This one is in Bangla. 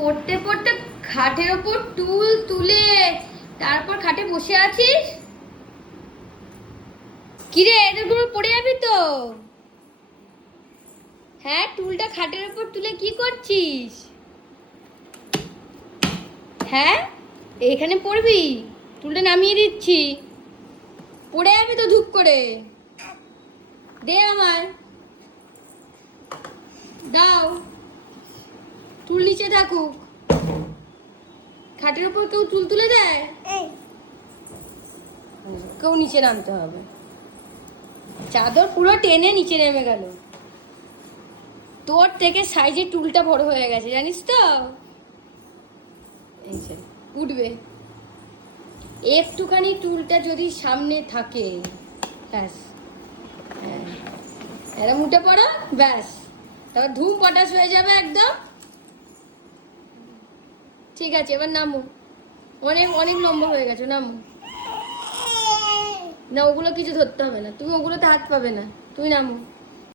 পড়তে পড়তে খাটের ওপর টুল তুলে তারপর খাটে বসে আছিস? কিরে, এগুলো পড়ে যাবি তো। হ্যাঁ, টুলটা খাটের ওপর তুলে কি করছিস? হ্যাঁ, এখানে পড়বি? টুলটা নামিয়ে দিচ্ছি, পড়ে যাবি তো ধুপ করে। দে আমার, দাও। টুল নিচে থাকুক। খাটের উপর কেউ টুল তুলে দেয়? কেউ নিচে নামতে হবে। চাদর পুরো টেনে নিচে নেমে গেল। তোর থেকে সাইজে টুলটা বড় হয়ে গেছে, জানিস তো। এই যে উঠবে। একটুখানি টুলটা যদি সামনে থাকে, ব্যাস। হ্যাঁ, এরম উঠে পড়ো, ব্যাস। তারপর ধুম পটাশ হয়ে যাবে একদম। ঠিক আছে, এবার নামো। অনেক অনেক লম্বা হয়ে গেছে, নামো। না, ওগুলো কিছু ধরতে হবে না, তুমি ওগুলোতে হাত পাবে না, তুমি নামো।